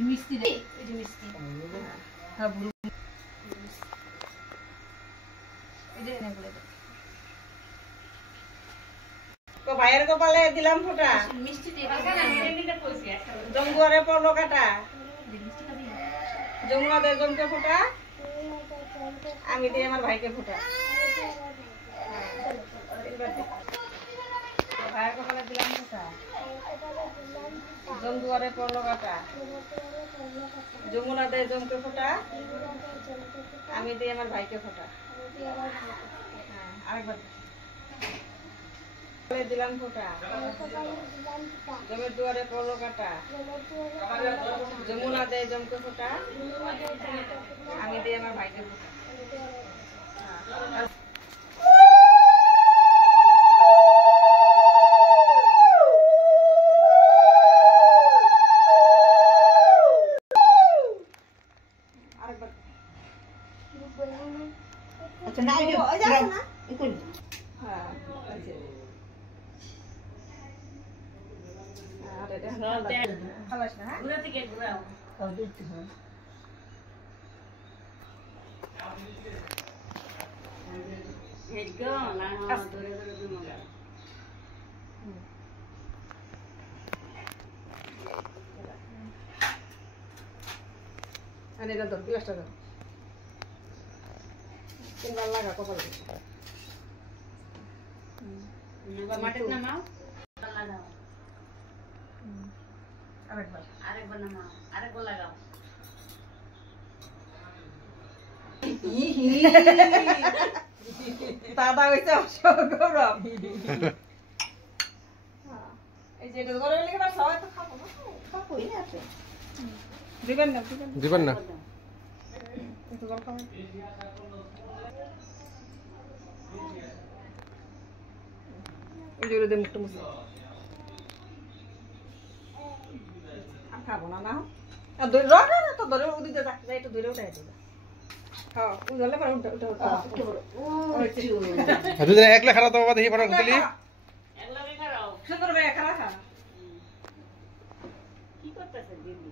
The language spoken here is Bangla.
মিষ্টি মিষ্টি হ্যাঁ বুড়ো তো ভাইয়ের কপালে দিলাম ফোঁটা মিষ্টি জঙ্গুয়ারে পড়লো কাটা যমুনাদের জমকে ফোঁটা আমি দিই আমার ভাইকে ফোঁটা ভাইয়ের কপালে দিলাম ফোঁটা জঙ্গুয়ারে পড়লো কাটা যমুনাদের জমকে ফোঁটা আমি দিই আমার ভাইকে ফোঁটা আরেকবার দিলাম ফোঁটা জমের দুয়ারে পড়লো কাটা যমুনা দেয় জমকে ফোঁটা আমি দিই আমার ভাইকে ফোঁটা আচ্ছা না এই না এই হ্যাঁ খালাস না ঘুরা থেকে ঘুরাও হেডগো না ধরে ধরে দিমা আরে এটা ধর গ্লাসটা ধর তিনবার লাগা কপালে মাটিতে নামাও লাগাও আরেকবার নামাও আরেকবার লাগাও দাদা হইছে অসগৌরব এই যে এটা গরমে লেগে আর সবাই তো খাবো না খাবোই না আছে দিবেন না একটু গরম খাবেন এই যে ওদের মুখটা মুছে আর খাবো না না আর ধরে না তো ধরে ওদিকে যা একটু ধরে উঠাই দিবা হ্যাঁ ওই ধরলে পরে উঠা উঠা উঠা দুদিন একলা খারাপ তো বাবা দেখি পড়া গুলি একলা খারাও সুন্দর ভাই খারাপ কি করতেছে দিদি